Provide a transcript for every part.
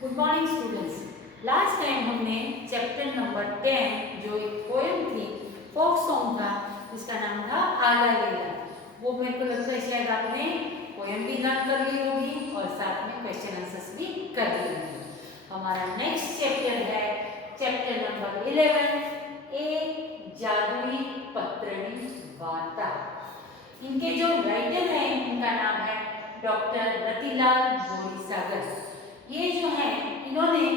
Good morning students. Last time हमने chapter number 10 जो एक पोएम थी, फोक सॉन्ग था, जिसका नाम था आला लीला, वो मेरे को लगता है शायद आपने पोएम भी लर्न कर ली होगी और साथ में क्वेश्चन आंसर्स भी कर लिए होंगे। हमारा नेक्स्ट चैप्टर है चैप्टर नंबर 11, एक जादुई पत्रनी वार्ता। इनके जो राइटर हैं उनका नाम है डॉक्टर रतिलाल बोरीसागर। ये जो है इन्होंने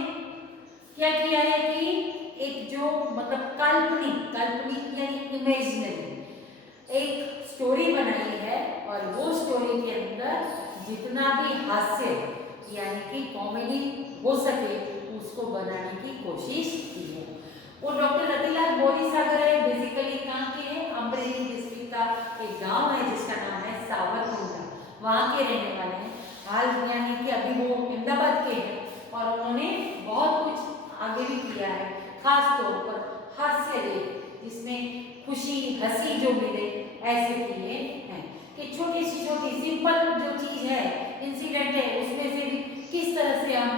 क्या किया है कि एक जो मतलब काल्पनिक यानी इमेजिनरी एक स्टोरी बनाई है और वो स्टोरी के अंदर जितना भी हास्य यानी कि कॉमेडी हो सके उसको बनाने की कोशिश की है। वो डॉक्टर रतिलाल बोरीसागर है, बेसिकली कहाँ के हैं, अमरेली डिस्ट्रिक्ट का एक गांव है जिसका नाम है सावरकुंडला, वहाँ के रहने वाले हैं। हाल यानी कि अभी वो अहमदाबाद के हैं और उन्होंने बहुत कुछ आगे भी किया है, खास तौर पर हास्य लेख जिसमें खुशी हंसी जो मिले ऐसे किए हैं कि छोटी सिंपल जो चीज़ है, इंसिडेंट है, उसमें से भी किस तरह से हम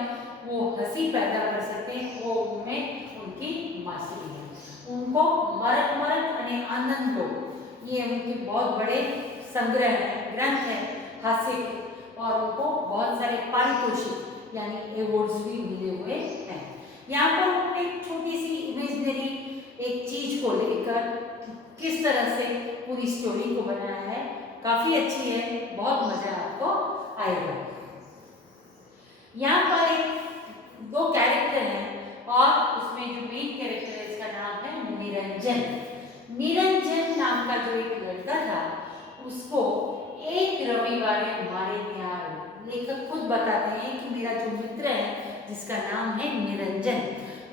वो हंसी पैदा कर सकते हैं, वो उनमें उनकी मास्टरी है। उनको मरत यानी आनंद लो, ये उनके बहुत बड़े संग्रह है, ग्रंथ है हास्य के, और उनको बहुत सारे पारितोषिक यानी अवार्ड्स भी मिले हुए हैं। यहाँ पर उन्होंने एक छोटी सी इमेजिनरी एक चीज को लेकर किस तरह से पूरी स्टोरी को बनाया है, काफी अच्छी है, बहुत मजा आपको आएगा। यहाँ पर एक दो कैरेक्टर हैं और उसमें जो मेन कैरेक्टर है इसका नाम है निरंजन। निरंजन नाम का जो एक लड़का था उसको एक रविवार हमारे यहाँ लेखक खुद बताते हैं कि मेरा जो मित्र है जिसका नाम है निरंजन,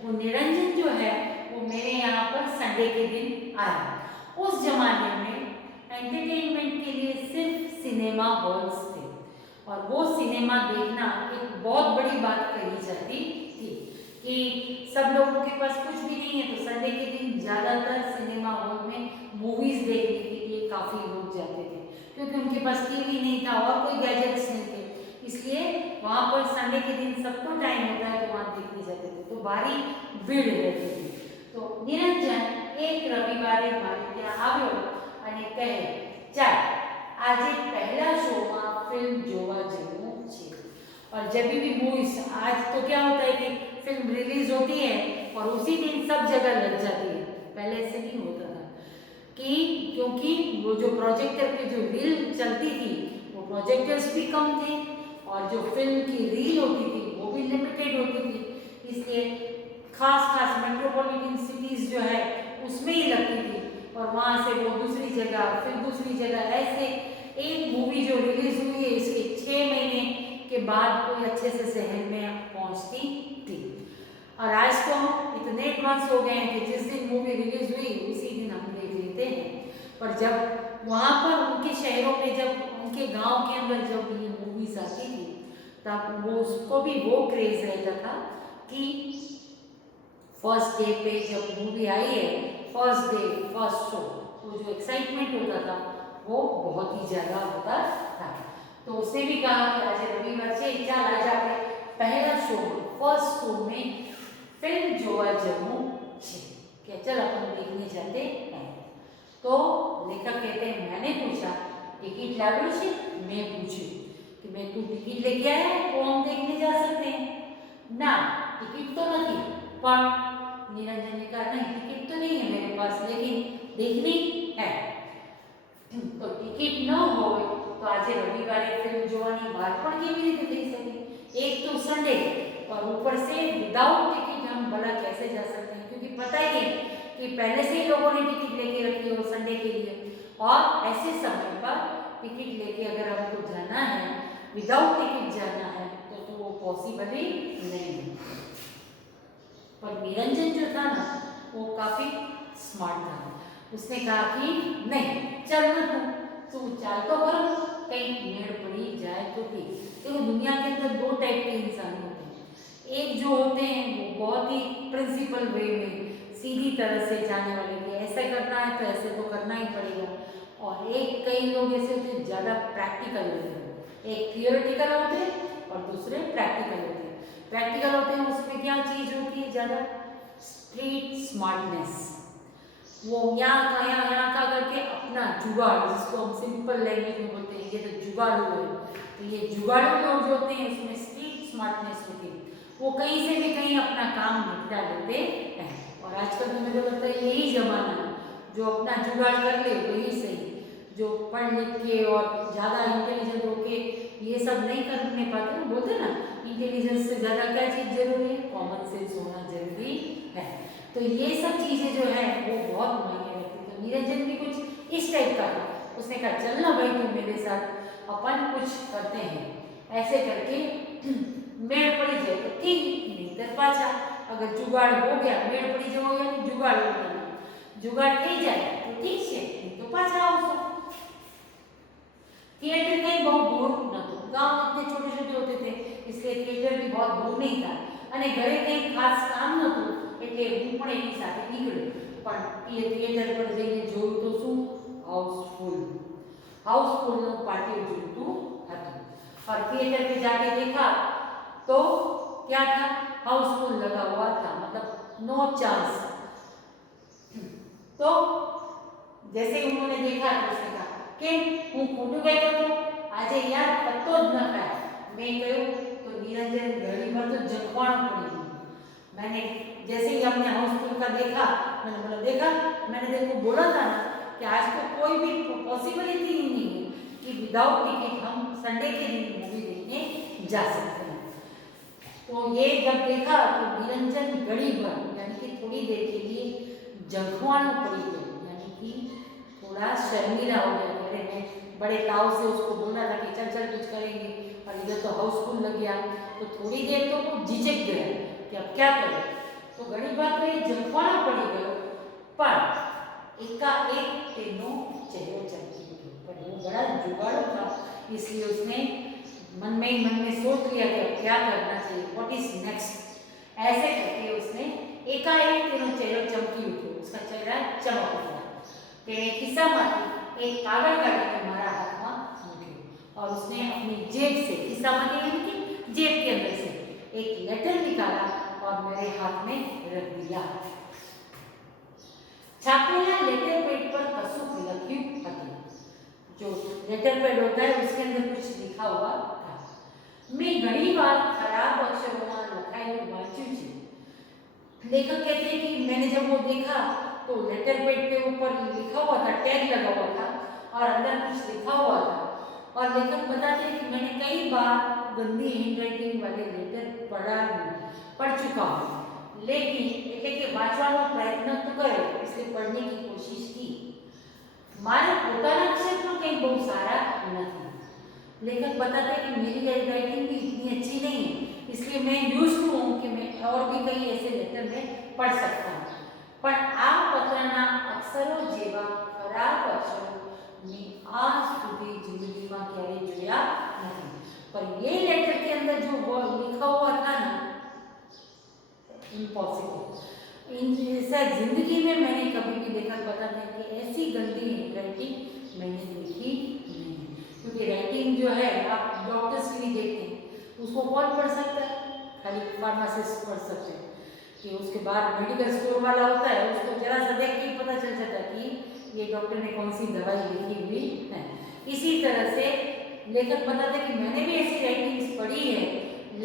वो निरंजन जो है वो मेरे यहाँ पर संडे के दिन आया। उस जमाने में एंटरटेनमेंट के लिए सिर्फ सिनेमा हॉल्स थे और वो सिनेमा देखना एक बहुत बड़ी बात कही जाती थी कि सब लोगों के पास कुछ भी नहीं है तो संडे के दिन ज़्यादातर सिनेमा हॉल में मूवीज़ देखने के लिए काफ़ी लोग जाते थे, क्योंकि उनके पास टीवी नहीं था और कोई गैजेट्स नहीं थे, इसलिए वहाँ पर संडे के दिन सबको टाइम होता है तो वहाँ देखने जाते थे, तो भारी भीड़ रहती थी। तो निरंजन एक रविवारे मारे ત્યાં આવ્યો અને કહે ચાલ આજે पहला शो में फिल्म जोवा जવું છે। और जब भी मूवीज आज तो क्या होता है कि फिल्म रिलीज होती है और उसी दिन सब जगह लग जाती है, पहले ऐसे नहीं होता था कि क्योंकि वो जो प्रोजेक्टर पे जो रील चलती थी वो प्रोजेक्टर्स भी कम थे और जो फिल्म की रील होती थी वो भी लिमिटेड होती थी, इसलिए खास मेट्रोपॉलिटन सिटीज़ जो है उसमें ही लगती थी और वहाँ से वो दूसरी जगह फिर दूसरी जगह, ऐसे एक मूवी जो रिलीज हुई है इसके 6 महीने के बाद कोई अच्छे से शहर में पहुँचती थी। और आज तो हम इतने एडवांस हो गए हैं कि जिस दिन मूवी रिलीज हुई उसी दिन हम देख लेते हैं, पर जब वहाँ पर उनके शहरों में जब उनके गांव के अंदर जब ये मूवीज आती थी तब वो उसको भी वो क्रेज रहता था कि फर्स्ट डे पे जब मूवी आई है, फर्स्ट डे फर्स्ट शो, वो जो एक्साइटमेंट होता था वो बहुत ही ज़्यादा होता था। तो उसने भी कहा कि आज रविवार से चल आज આપણે पहला शो फर्स्ट शो में फिल्म जोवा जવું છે कि चल अपन देखने जाते हैं। तो लेखक कहते हैं मैंने पूछा टिकट लाव्યો છે, मैं पूछी कि मैं तू टिकट लेके आया तो हम देखने जा सकते हैं ना, टिकट तो नहीं, पर निरंजन ने कहा नहीं टिकट तो नहीं है मेरे पास लेकिन देखनी है। तो टिकट न हो तो आज रविवार फिल्म જોવાની વાત પણ કેવી રીતે થઈ શકે, एक तो संडे और ऊपर से विदाउट टिकट हम भला कैसे जा सकते हैं, क्योंकि पता ही है कि पहले से ही लोगों ने टिकट लेके रखी हो संडे के लिए, और ऐसे समय पर टिकट लेके अगर हमको जाना है, विदाउट टिकट जाना है तो वो पॉसिबल ही नहीं है। पर निरंजन जो था ना वो काफ़ी स्मार्ट था, उसने कहा कि नहीं चल ना तू चाल तो करो, कहीं मेड़ पड़ी जाए तो ठीक। देखो दुनिया के अंदर दो टाइप के इंसान होते हैं, एक जो होते हैं वो बहुत ही प्रिंसिपल वे में सीधी तरह से जाने वाले कि ऐसा करना है तो ऐसे तो करना ही पड़ेगा, और एक कई लोग ऐसे होते हैं ज़्यादा प्रैक्टिकल होते हैं, एक थियोरेटिकल होते हैं और दूसरे प्रैक्टिकल होते हैं। प्रैक्टिकल होते हैं उसमें क्या चीज होती है ज़्यादा, स्ट्रीट स्मार्टनेस। वो यहाँ का करके अपना जुगाड़, जिसको हम सिंपल लैंग्वेज में बोलते हैं, ये तो जुगाड़ू है, तो ये जुगाड़ू लोग जो होते हैं उसमें स्ट्रीट स्मार्टनेस होती है, वो कहीं से भी कहीं अपना काम निपटा लेते हैं। और आजकल तो मुझे लगता है यही जमाना है, जो अपना जुगाड़ कर ले वही सही, जो पढ़ लिख के और ज़्यादा इंटेलिजेंट होके ये सब नहीं करने पाते ना, बोलते ना इंटेलिजेंस से ज़्यादा क्या चीज़ जरूरी है, कॉमन सेंस होना जरूरी है। तो ये सब चीज़ें जो है वो बहुत मायने रखती। तो निरंजन भी कुछ इस टाइप का था, उसने कहा चल ना भाई तुम मेरे साथ अपन कुछ करते हैं, ऐसे करके मेड़ पड़ी जाए तो ठीक, नहीं तो पाछा, अगर जुगाड़ हो गया, मेड़ पड़ी जाओ यानी जुगाड़ हो गया, जुगाड़ થઈ જાય તો ઠીક છે, નહીં તો પાછા આવશો। थिएटर कहीं बहुत दूर न तो, गांव इतने छोटे छोटे होते थे इसलिए थिएटर भी बहुत दूर नहीं था, અને ઘરે કંઈ ખાસ કામ નહોતું એટલે હું પણ એની સાથે નીકળ્યો, પણ એ થિયેટર પર જઈને જોયું તો શું, હાઉસફુલનું પાટિયું જોઈતું હતું। और थिएटर पे जाके देखा तो क्या था, हाउसफुल लगा हुआ था, मतलब नो चांस। तो जैसे ही उन्होंने देखा तो उसने कहा कि हूँ खोटू कहतो तो आज यार पत्तो ज न खाए। मैं कहूँ तो निरंजन घड़ी भर तो जगवाण पड़ी गई। मैंने जैसे ही हमने हाउसफुल का देखा, मैंने बोला देखा, मैंने देखो बोला था ना कि आज तो कोई भी पॉसिबिलिटी ही नहीं है कि विदाउट टिकट हम संडे के दिन मूवी देखने जा सकते हैं। तो ये जब देखा तो निरंजन घड़ी भर यानी कि थोड़ी देर के लिए जगवाण पड़ी गई, यानी कि थोड़ा शर्मीला हो गया। अरे मैं बड़े ताव से उसको बोला था कि चल चल कुछ करेंगे, और इधर तो हाउसफुल लग गया, तो थोड़ी देर तो वो झिझक गया कि अब क्या करें। तो घड़ी भर तो ये जगवाण पड़ी गयो, पर एकाएक तेनो चेहरो चमकी उठ्यो। पर वो बड़ा जुगाड़ू था, इसलिए उसने मन में सोच लिया कि अब क्या करना चाहिए, व्हाट इज नेक्स्ट। ऐसे करके उसने एकाएक तेनो चेहरो चमकी उठ्यो, उसका चेहरा चमक उठा। तेने खिस्सामांथी एक कागज काढीने मारा हाथमां मूक्यो, और उसने अपनी जेब से, खिस्सामांथी यानी कि जेब के अंदर से एक लेटर निकाला और मेरे हाथ में रख दिया। छापेला लेटर पेड पर कशुं लख्युं हतुं। जो लेटर पेड होता है उसके अंदर कुछ लिखा हुआ था। मैं घणी बार खराब अक्षरों में लखायेलुं वांच्युं छे। लेखक कहते हैं कि मैंने जब वो देखा तो लेटर पेड पे ऊपर लिखा हुआ था, टैग लगा हुआ था और अंदर कुछ लिखा हुआ था, और लेखक बताते हैं कि मैंने कई बार गंदी हैंडराइटिंग वाले लेटर पढ़ चुका हूँ, लेकिन એટલે કે વાંચવાનો પ્રયત્ન તો કર્યો, इसलिए पढ़ने की कोशिश की। मारा પોતાના અક્ષર તો કંઈ બહુ સારા નથી। लेखक बताते हैं कि मेरी हैंडराइटिंग भी इतनी अच्छी नहीं है, इसलिए मैं यूज्ड हूँ कि मैं और भी कई ऐसे लेटर में पढ़ सकता हूँ, पर आ पत्रना अक्षरों जेवा खराब अक्षरों ने आज સુધી जिंदगीમાં ક્યારે જોયા નથી। पर ये लेटर के अंदर जो लिखा हुआ था ना, इम्पॉसिबल, शायद जिंदगी में मैंने कभी भी लेखक बताते हैं कि ऐसी गंदी हैंडराइटिंग मैंने देखी नहीं। क्योंकि राइटिंग जो है आप डॉक्टर्स की भी देखते हैं, उसको कौन पढ़ सकता है, खाली फार्मासिस्ट पढ़ सकते हैं, कि उसके बाद मेडिकल स्टोर वाला होता है उसको जरा सा देख के पता चल जाता है कि ये डॉक्टर ने कौन सी दवाई लिखी हुई है। इसी तरह से लेखक बताते हैं कि मैंने भी ऐसी राइटिंग्स पढ़ी है,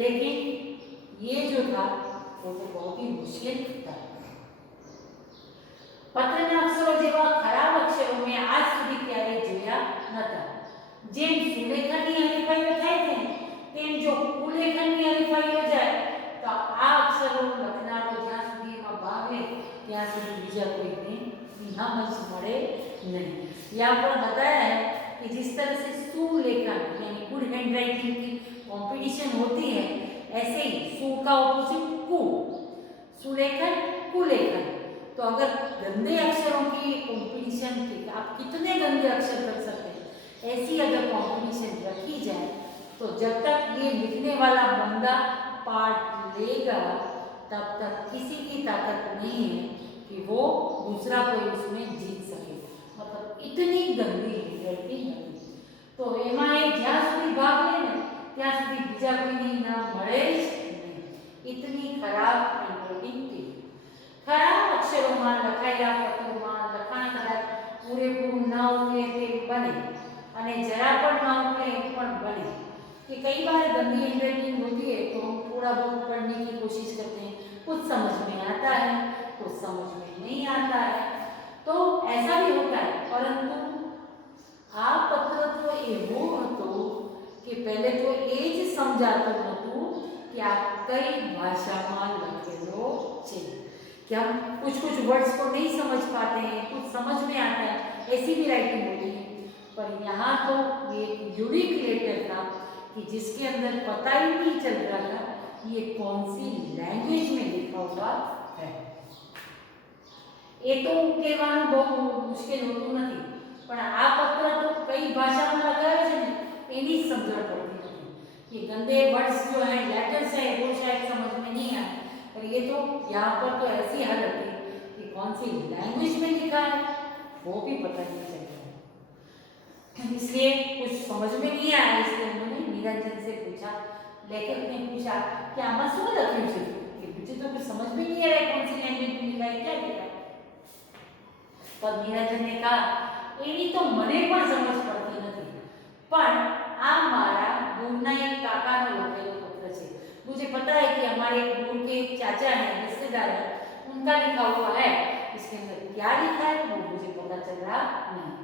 लेकिन ये जो था वो तो बहुत ही मुश्किल था। पत्रना अक्षरों जेवा खराब अक्षरों में आज સુધી ક્યારે જોયા નતા। જેમ સુલેખનની હરીફાઈઓ થાય છે તેમ જો કુલેખનની હરીફાઈઓ જાય तो आ अक्षरों लखनारो ज्यां सुधी एमां भाग ले त्यां सुधी बीजा कोईने इनाम ज मळे नहीं। यहाँ पर बताया है कि जिस तरह से सुलेखन यानी गुड हैंडराइटिंग की कंपटीशन होती है, ऐसे ही सु का ऑपोजिट कु, सुलेखन कुलेखन। तो अगर गंदे अक्षरों की कंपटीशन की आप कितने गंदे अक्षर कर सकते हैं, ऐसी अगर कंपटीशन रखी जाए तो जब तक ये लिखने वाला बंदा पार्ट लेगा तब तक किसी की ताकत नहीं है कि वो दूसरा कोई उसमें जीत सके। मतलब इतनी गंदी हैंडराइटिंग होती। तो एमां ज्यां सुधी भाग ले ने त्यां सुधी बीजा कोईने इनाम मळे ज नहीं। इतनी खराब हैंडराइटिंग थी। खराब अक्षरोમાં લખાયેલા પત્રોમાં લખાણ કદાચ પૂરેપૂરું ન ઉતરે તે બને અને જરા પણ ન ઉતરે એવું પણ બને कि कई बार गंदी हैंडराइटिंग होती है तो हम थोड़ा बहुत पढ़ने की कोशिश करते हैं, कुछ समझ में आता है, कुछ समझ में नहीं आता है, तो ऐसा भी होता है। परंतु आ पत्र तो एवो हतो कि पहले तो ए ज समझातो नतुं कि आ कई भाषामां लखेलो छे, कि हम कुछ कुछ वर्ड्स को नहीं समझ पाते हैं, कुछ समझ में आता है, ऐसी भी राइटिंग होती है। पर यहाँ तो ये यूनिक लेटर था कि जिसके अंदर पता ही नहीं चल रहा था ये कौन सी लैंग्वेज में लिखा हुआ है। ये तो कहेवानुं बहु मुश्किल होतुं नथी, पण आ पत्र तो कई भाषामां लखायो छे ने एनी ज समझण पड़ती नथी। ये गंदे वर्ड्स जो हैं, लेटर्स हैं, वो शायद समझ में नहीं आए, पर ये तो यहाँ पर तो ऐसी हालत थी कि कौन सी लैंग्वेज में लिखा है वो भी पता नहीं चल रहा। इसलिए कुछ समझ में नहीं आया, इसलिए उन्होंने निरंजन से पूछा, लेखक ने पूछा कि आमा शू लख्युं छे, कि मुझे तो कुछ समझ में नहीं आ रहा है कौन सी लैंग्वेज में लिखा है, क्या लिखा है। तब निरंजन ने कहा एनी तो मने पण समझ पड़ती नहीं, पर आ मारा दूरना एक काकानो लखेलो पत्र छे। मुझे पता है कि हमारे दूर के चाचा हैं, रिश्तेदार हैं, उनका लिखा हुआ है, इसके अंदर क्या लिखा है वो मुझे पता चल रहा नहीं।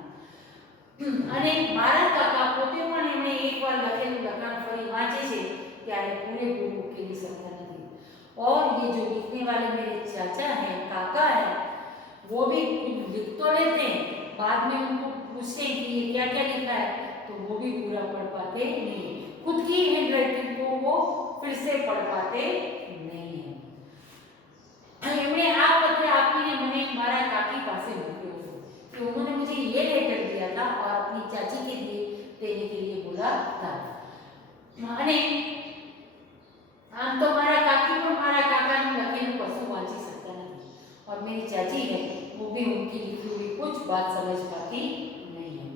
અને મારા કાકા પોતે પણ એમણે એકવાર લખેલું લખાણ ફરી વાંચે છે ત્યારે પૂરેપૂરું ઉકેલી શકતા નથી। और ये जो लिखने वाले मेरे चाचा हैं, काका हैं, वो भी कुछ लिख तो लेते हैं, बाद में उनको पूछते हैं कि ये क्या क्या लिखा है तो वो भी पूरा पढ़ पाते नहीं, खुद की हैंडराइटिंग को वो फिर से पढ़ पाते नहीं है। एमणे आ पत्र आपीने मने मारा काकी पासे मूक्यो कि उन्होंने मुझे ये लेटर दिया था और अपनी चाची के लिए देने के लिए बोला था। અને આમ તો મારા કાકી પણ મારા કાકાનું લખેલું કશું વાંચી શકતા નથી, और मेरी चाची है वो भी उनकी लिखी हुई कुछ बात समझ पाती नहीं है।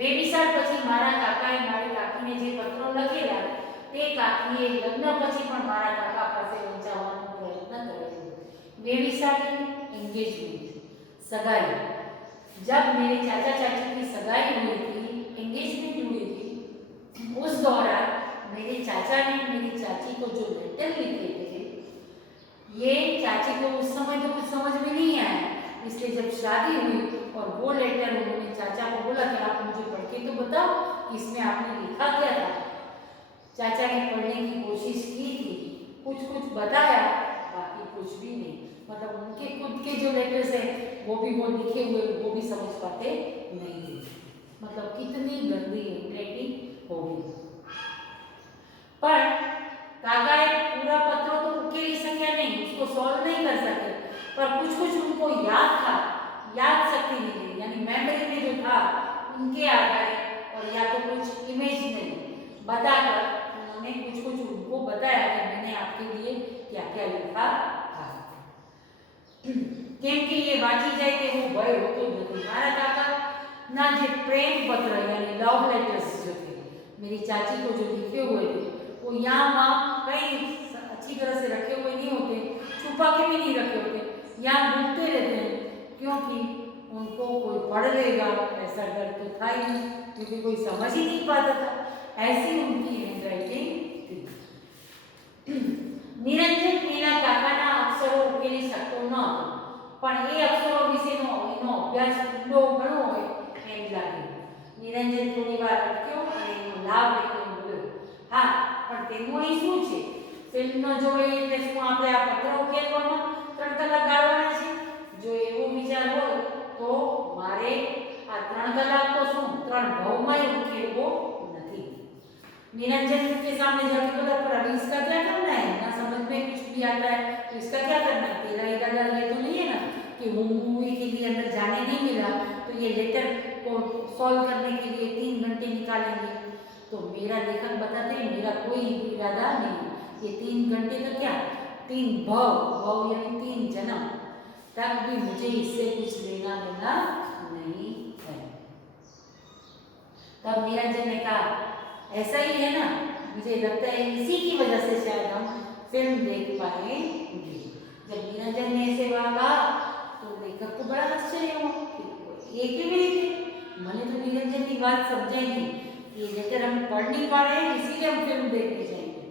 2 साल પછી મારા કાકાએ મારી કાકીને જે પત્રો લખેલા તે કાકીએ લગ્ન પછી પણ મારા કાકા પાસે વંચાવવાનો પ્રયત્ન કરેલો। 2 साल एंगेजमेंट सगाई, जब मेरे चाचा चाची की सगाई हुई थी, एंगेजमेंट हुई थी, उस दौरान मेरे चाचा ने मेरी चाची को जो लेटर लिखे थे, ये चाची को उस समय तो कुछ समझ में नहीं आया, इसलिए जब शादी हुई और वो लेटर उन्होंने चाचा को बोला कि आप मुझे पढ़ के तो बताओ कि इसमें आपने लिखा क्या था। चाचा ने पढ़ने की कोशिश की थी, कुछ कुछ बताया, बाकी कुछ भी नहीं। मतलब उनके खुद के जो लेटर्स हैं वो भी वो लिखे हुए वो भी समझ पाते नहीं थे। मतलब कितनी गंदी हैंडराइटिंग हो गई। पर काकाए पूरा पत्र तो उकेली सके नहीं, उसको सॉल्व नहीं कर सके, पर कुछ कुछ उनको याद था, याद शक्ति मिली, यानी मेमोरी में जो था उनके आधार और या तो कुछ इमेज नहीं बताकर उन्होंने कुछ कुछ उनको बताया कि मैंने आपके लिए क्या क्या लिखा था। केम के ये वांची जाए तेवो भय होतो ज नथी। मारा काका ना जे प्रेम पत्र यानी लव लेटर्स जो थे मेरी चाची को जो लिखे हुए थे वो यहाँ वहाँ कहीं अच्छी तरह से रखे हुए नहीं होते, छुपा के भी नहीं रखे होते, यहाँ घूमते रहते हैं, क्योंकि उनको कोई पढ़ लेगा ऐसा डर तो था ही नहीं, क्योंकि कोई समझ ही नहीं पाता था। ऐसी उनकी हैंडराइटिंग थी। निरंजन एना काकाना अक्षरो उकेली शकतो न હતો, પણ એ અક્ષરો વિશેનો એનો અભ્યાસ ઊંડો ઘણો હોય એમ લાગ્યું। નિરંજન થોડી વાર અટક્યો અને એનો લાભ લઈને બોલ્યો, હા પણ તેનું અહીં શું છે? ફિલ્મ ન જોઈ એટલે શું આપણે આ પત્ર ઉકેલવામાં 3 કલાક ગાળવાના છે? જો એવો વિચાર હોય તો મારે આ 3 કલાક તો શું 3 ભાવમાં ઉકેલવો નથી। निरंजन के सामने जाके बोला, पर अभी इसका क्या करना है? ना समझ में कुछ भी आता है तो इसका क्या करना है? तेरा इरादा ये तो नहीं है ना कि वो मूवी के लिए अंदर जाने नहीं मिला तो ये लेटर को सॉल्व करने के लिए 3 घंटे निकालेंगे। तो मेरा लेखक बताते हैं मेरा कोई इरादा नहीं, ये 3 घंटे का क्या 3 भव, भव यानी 3 जन्म तक भी मुझे इससे कुछ लेना देना नहीं है। तब निरंजन ने कहा, ऐसा ही है ना, मुझे लगता है इसी की वजह से शायद हम फिल्म देख पाएंगे। जब निरंजन ने ऐसे कहा तो लेखक को बड़ा आश्चर्य हुआ कि ये क्यों लिखे, मैंने तो निरंजन की बात समझाई थी, ये लेटर हम पढ़ नहीं पा रहे हैं इसीलिए हम फिल्म देखने जाएंगे,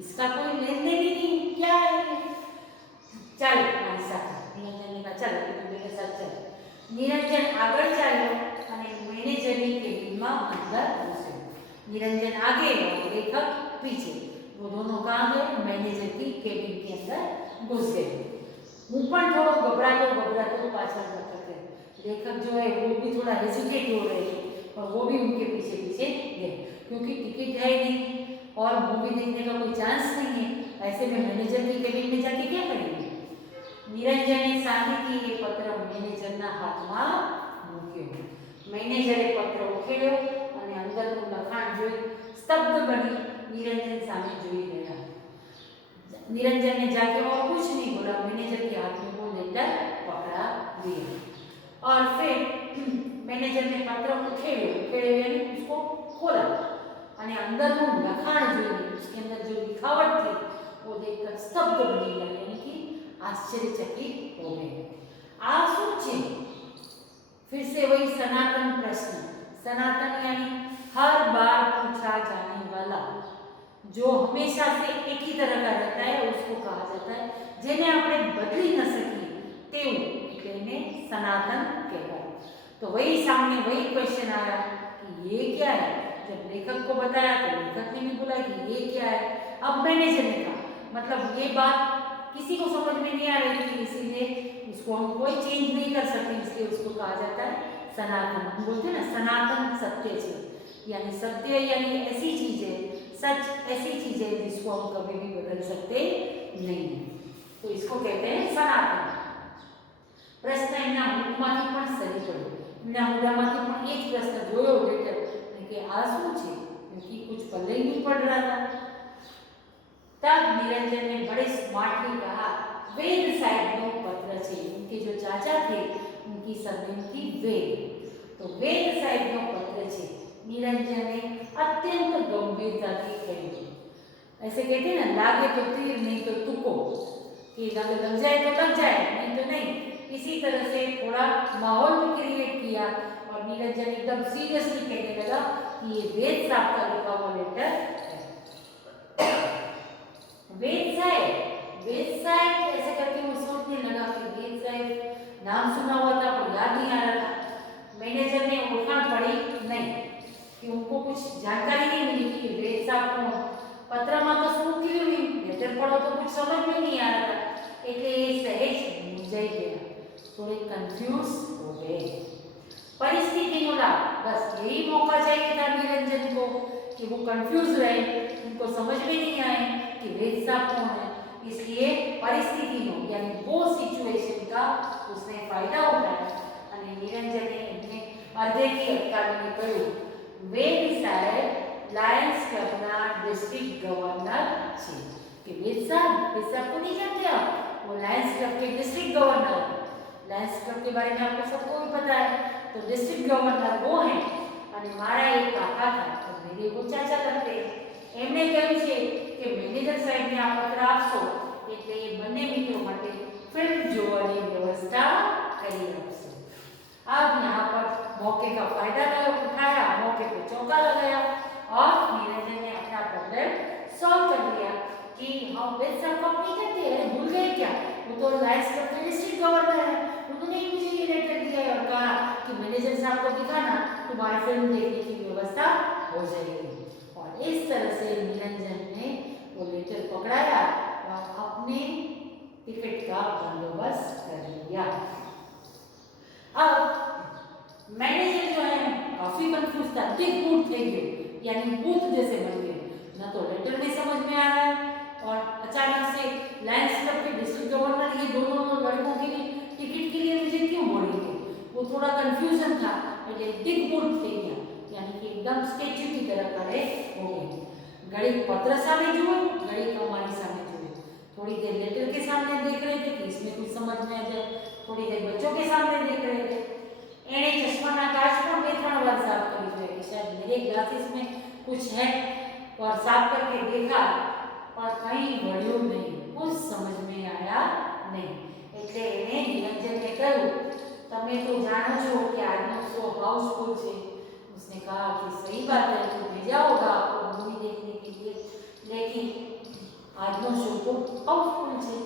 इसका कोई लेन देन ही नहीं, क्या है ये? चल हमारे साथ। निरंजन ने कहा चल तू मेरे साथ चल। निरंजन आगे चाल्यो અને મેનેજરની કેબિનમાં અંદર ઘૂસ્યો। निरंजन आगे और लेखक पीछे, वो दोनों कहाँ गए? मैनेजर की केबिन के अंदर घुस गए। हूँ पण थोड़ो घबरातो पाछળ लटक गए। लेखक जो है वो भी थोड़ा हेजिटेट हो रहे थे और वो भी उनके पीछे पीछे गए, क्योंकि टिकट है नहीं और मूवी देखने का कोई चांस नहीं है, ऐसे में मैनेजर की केबिन में जाके क्या करेंगे? निरंजने शांतिथी ये पत्र मैनेजरना हाथमां मूक्यो। मैनेजरे पत्र उखेल्यो અને અંદરનું લખાણ જોઈ स्तब्ध बनी निरंजन सामे जोई रह्या। निरंजन ने जाके और कुछ नहीं बोला, मैनेजर के हाथ में वो लेटर पकड़ा दिया और फिर मैनेजर ने पत्र उखेल्यो यानी उसको खोला અને અંદરનું લખાણ જોઈને उसके अंदर जो लिखावट थी वो देखकर स्तब्ध बनी गया, यानी कि आश्चर्यचकित हो गए। आ શું છે? फिर से वही सनातन प्रश्न, सनातन यानी हर बार पूछा जाने वाला, जो हमेशा से एक ही तरह का रहता है उसको कहा जाता है, जेने आपणे बदली न सकीए तेवुं એટલે એને सनातन कहेवाय। तो वही सामने वही क्वेश्चन आया कि ये क्या है। जब लेखक को बताया तो लेखक ने भी बोला कि ये क्या है। अब मैनेजर ने कहा, मतलब ये बात किसी को समझ में नहीं आ रही थी, इसीलिए उसको हम कोई चेंज नहीं कर सकते, इसलिए उसको कहा जाता है सनातन। हम बोलते हैं ना सनातन सत्य है, यानी सत्य यानी ऐसी चीज है, सच ऐसी चीज है जिसको हम कभी भी बदल सकते नहीं है, तो इसको कहते हैं सनातन। प्रश्न एमना मुखमांथी पण सरी पड्यो, एमना मोढामांथी पण एक प्रश्न जोयो लेटर कि आ शुं छे, क्योंकि कुछ पल्ले ही नहीं पड़ रहा था। तब निरंजन ने बड़े स्मार्टली कहा वेद साहेब नो पत्र छे। उनके जो चाचा थे उनकी सरनेम थी वेद, तो वेद साहेब नो पत्र छे। निरंजन ने अत्यंत गंभीरता से कही, ऐसे कहते हैं ना लागे तो तीर नहीं तो तुको, कि लग जाए तो लग जाए नहीं तो नहीं। इसी तरह से थोड़ा माहौल भी क्रिएट किया और निरंजन एकदम सीरियसली कहने लगा कि ये वेद साहब का लिखा हुआ लेटर है। वेद साहब ऐसे करके वो सोचने लगा कि वेद साहब नाम सुना हुआ था पर याद नहीं आ रहा था। मैनेजर ने उठान पड़ी नहीं कि उनको कुछ जानकारी नहीं मिली कि वेद साहब को पत्र में तो શું થયું नहीं, लेटर पढ़ो तो कुछ समझ में नहीं आ रहा था, એટલે એ સહેજ મૂંઝાઈ ગયા, थोड़े कंफ्यूज हो गए। परिस्थिति નો લાભ, बस यही मौका चाहिए था निरंजन को कि वो कंफ्यूज रहे, उनको समझ में नहीं आए कि वेद साहब कौन है, इसलिए परिस्थिति नो यानी वो सिचुएशन का उसने फायदा उठाया અને નિરંજને એમને અર્ધેથી અટકાવીને કહ્યું વેદ સાહેબ લાયન્સ ક્લબના डिस्ट्रिक्ट गवर्नर છે। कि वेद साहब को नहीं जानते आप, वो लायंस क्लब के डिस्ट्रिक्ट गवर्नर है। लायंस क्लब के बारे में आपको सबको भी पता है, तो डिस्ट्रिक्ट गवर्नर वो हैं અને મારા એક કાકા था तो मेरे वो चाचा लगते हैं। એમણે કહ્યું છે કે મેનેજર સાહેબને આ પત્ર આપશો એટલે એ બંને મિત્રો માટે ફિલ્મ જોવાની વ્યવસ્થા કરી આપશે। अब यहाँ पर मौके का फायदा उठाया, मौके पे चौका लगाया और निरंजन ने अपना प्रॉब्लम सॉल्व कर दिया कि हाँ वेद साहब को नहीं करते हैं, भूल गए क्या, वो तो लायंस क्लब के डिस्ट्रिक्ट गवर्नर है, उन्होंने ही मुझे ये लेटर दिया है और कहा कि मैनेजर साहब को दिखाना तुम्हारी फिल्म देखने की व्यवस्था हो जाएगी। और इस तरह से निरंजन ने वो लेटर पकड़ाया और अपने टिकट का बंदोबस्त कर लिया। अब मैनेजर जो है काफी कंफ्यूज था, दिक भूत थे गए, यानी भूत जैसे बन गए, न तो लेटर में समझ में आ रहा है और अचानक से लायंस क्लब के डिस्ट्रिक्ट गवर्नर ये दोनों लड़कों के लिए टिकट के लिए मुझे क्यों बोलेंगे, वो थोड़ा कंफ्यूजन था, दिक भूत थे गया, यानी कि एकदम स्टेच्यू की तरह खड़े हो गए। घड़ी पत्र सामने जुए, घड़ी हमारी सामने जुए, थोड़ी देर लेटर के सामने देख रहे थे कि इसमें कुछ समझ में आ जाए, थोड़ी देर बच्चों के सामने देख रहे थे। एने चश्मा कांच पर 2-3 बार साफ करी है कि शायद मेरे ग्लासेस में कुछ है और साफ करके देखा પણ કંઈ વળ્યું નહીં, कुछ समझ में आया नहीं। એટલે એને નિરંજનને કહ્યું, તમે तो जानो છો कि આજનો शो हाउसफुल છે। उसने कहा कि सही बात है, तो भेजा होगा आपको मूवी देखने के लिए, लेकिन આજનો शो तो हाउसफुल છે,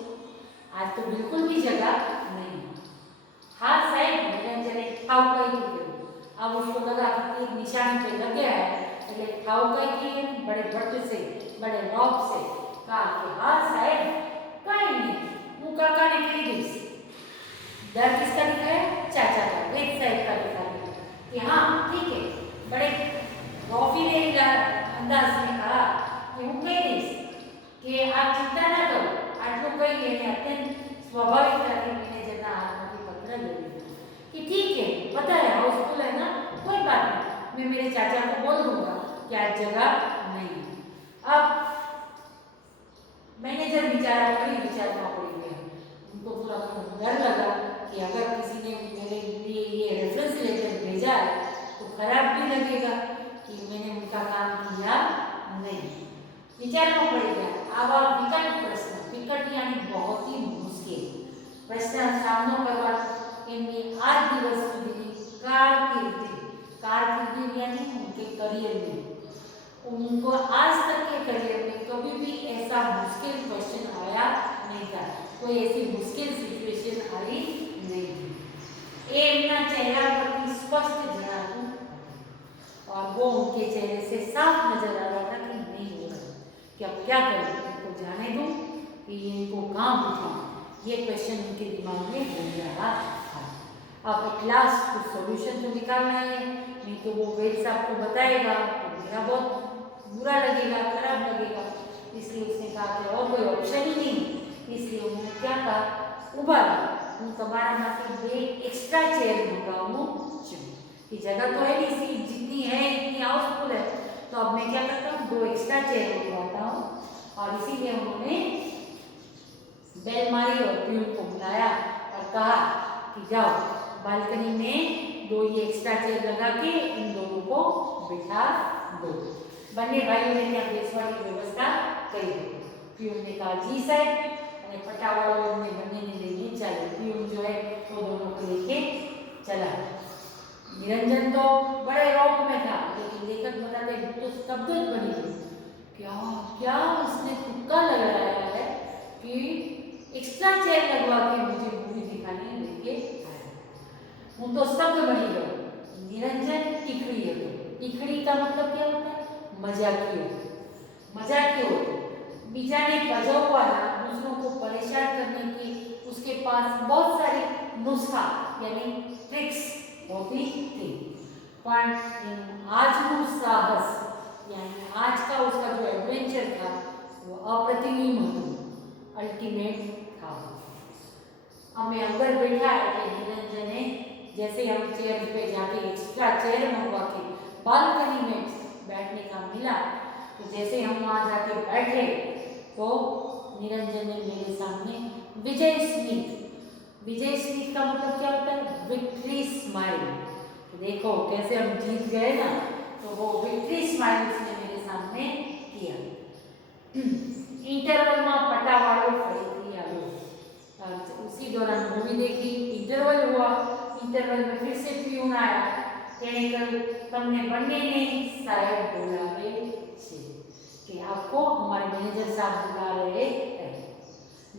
आज तो बिल्कुल भी जगह नहीं। हाँ साहब, निरंजने ठाउकाई की। अब उसको लगा कि एक निशान पे लग गया है, એટલે ठाउकाई की बड़े भट्ट से, बड़े रौब से कहा कि हाँ साहब, कहीं नहीं, હું કાકાને કહી દઈશ। डर किसका दिखाया? चाचा का, वेद साहब का दिखाया कि हाँ ठीक है। बड़े रौफीले अंदाज में कहा कि હું કહી દઈશ कि आप चिंता ना करो, આટલું કહી એને અત્યંત સ્વાભાવિકતાથી મેનેજરના હાથમાંથી પત્ર ले लिया कि ठीक है, पता है हाउसफुल है ना, कोई बात नहीं, मैं मेरे चाचा को बोल दूंगा कि आज जगह नहीं है। अब मैनेजर बेचारा बड़ी विचारमा पड़ गया, उनको पूरा डर लगा कि अगर किसी ने मेरे लिए ये रेफरेंस लेटर भेजा है तो खराब भी लगेगा कि मैंने उनका काम किया नहीं। विचारमा पड़ गया। आवा विकट प्रश्न, विकट यानी बहुत ही मुश्किल प्रश्न सामनो करवा एमनी आज दिवस सुधीनी कारकिर्दी यानी उनके करियर में, उनको आज तक के करियर में कभी भी ऐसा मुश्किल क्वेश्चन आया नहीं था, कोई ऐसी मुश्किल सिचुएशन आई नहीं थी। एमना चेहरा पर स्पष्ट जनातु और वो उनके चेहरे से साफ नजर आ रहा था कि नहीं होगा, कि अब क्या करूं, इनको जाने दूं कि इनको कहाँ बिठाऊं, ये क्वेश्चन उनके दिमाग में घूम रहा था। अब एट लास्ट कुछ सॉल्यूशन तो निकालना है, नहीं तो वो वेद साहब को बताएगा तो मेरा बहुत बुरा लगेगा, खराब लगेगा। इसलिए उसने कहा कि और कोई ऑप्शन ही नहीं, इसलिए उन्होंने क्या कहा, उभा हूँ तमारा माथे बे एक्स्ट्रा चेयर मंगाऊँ कि जगह तो है नहीं, सीट जितनी है इतनी हाउसफुल है, तो अब मैं क्या करता हूँ, 2 एक्स्ट्रा चेयर मंगवाता हूँ। और इसीलिए उन्होंने बेल मारी और प्यून को बुलाया और कहा कि जाओ बालकनी में 2 ये एक्स्ट्रा चेयर लगा के इन दोनों को बिठा दो। બંને ભાઈઓને ત્યાં બેસવાની વ્યવસ્થા કરી હતી। પ્યુન ने कहा जी साहब, અને પટાવાળો એમને બંનેને લઈને ચાલ્યો। પ્યુન जो है वो दोनों को लेके चला। निरंजन तो बड़े रौब में था, लेकिन लेखक बताते हैं तो स्तब्ध बनी गई। क्या क्या उसने तुक्का लगाया है कि एक्स्ट्रा चेयर लगवा के मुझे मूवी दिखाने लेके आया। हूँ तो स्तब्ध बनी गई। निरंजन ટીકડી હતો। ટીકડી का मतलब क्या होता है? मजाकियो। मजाकियो बीजाने बजाववाना, दूसरों को परेशान करने की उसके पास बहुत सारे नुस्खा यानी ट्रिक्स होती थी, पर आज नु साहस यानी आज का उसका जो एडवेंचर था वो अप्रतिम હતું, अल्टीमेट था। हमें अंदर बैठा है कि निरंजने जैसे हम चेयर पे जाके एक्स्ट्रा चेयर मंगवा के बालकनी में बैठने का मिला, तो जैसे हम वहाँ जाके बैठे तो निरंजन ने मेरे सामने विजय स्मित का मतलब क्या होता है? Victory smile. तो देखो कैसे हम जीत गए ना, तो वो विक्ट्री स्माइल उसने मेरे सामने किया। इंटरवल में पटावाड़ो फरीथी आव्यो। उसी दौरान मूवी देखी, इंटरवल हुआ, इंटरवल में फिर से प्यून आया। तेने कहूँ तमने બંનેને साहब बुलावे छे, कि आपको हमारे मैनेजर साहब बुला रहे हैं।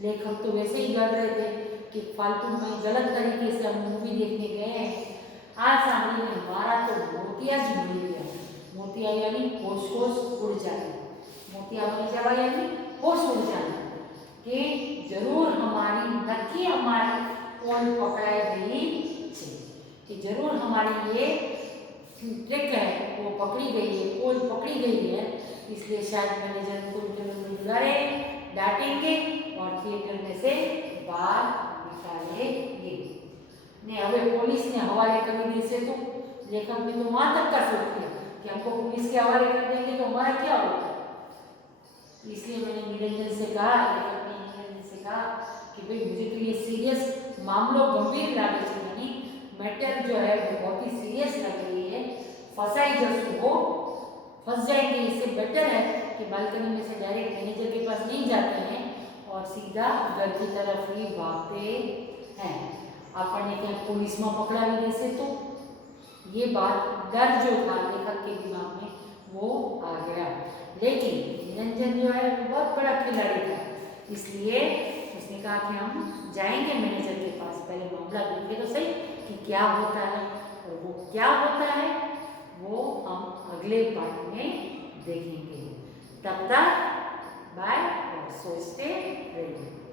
लेखक तो वैसे ही डर रहे थे कि फालतू में गलत तरीके से हम मूवी देखने गए हैं। आज सामने हमारा तो मोतिया जी मिल गया। मोतिया यानी होश उड़ जाना, मोतिया बनी जावा यानी होश उड़ जाना, कि जरूर हमारी नक्की हमारी पोल पकड़ाई गई है, कि जरूर हमारी ये ट्रिक है वो पकड़ी गई है, पोल पकड़ी गई है। इसलिए शायद मैनेजर को इंटरव्यू में बुलाए, डांटेंगे और थिएटर में से बाहर निकालेंगे। ने હવે પોલીસને હવાલે કરી દેશે तो लेखक ने तो वहाँ तक का सोच लिया कि हमको पुलिस के हवाले कर देंगे तो हमारा क्या होगा। इसलिए मैंने निरंजन से कहा, लेखक ने निरंजन से कहा कि भाई मुझे तो ये सीरियस मामलो गंभीर लागे छे, यानी मैटर जो है वो बहुत ही सीरियस लग रही है, फंसाई जसू हो, फंस जाएंगे, इससे बेटर है कि बालकनी में से डायरेक्ट मैनेजर के पास नहीं जाते हैं और सीधा घर की तरफ ही भागते हैं। आपने क्या पुलिस में पकड़ावी देશે तो ये बात डर जो था लेखक के दिमाग में वो आ गया। लेकिन निरंजन जो है वो बहुत बड़ा खिलाड़ी था, इसलिए उसने कहा कि हम जाएंगे मैनेजर के पास, पहले मामला देखें तो सही कि क्या होता है, और वो क्या होता है वो हम अगले पार्ट में देखेंगे। तब तक बाय और सोचते रहिए।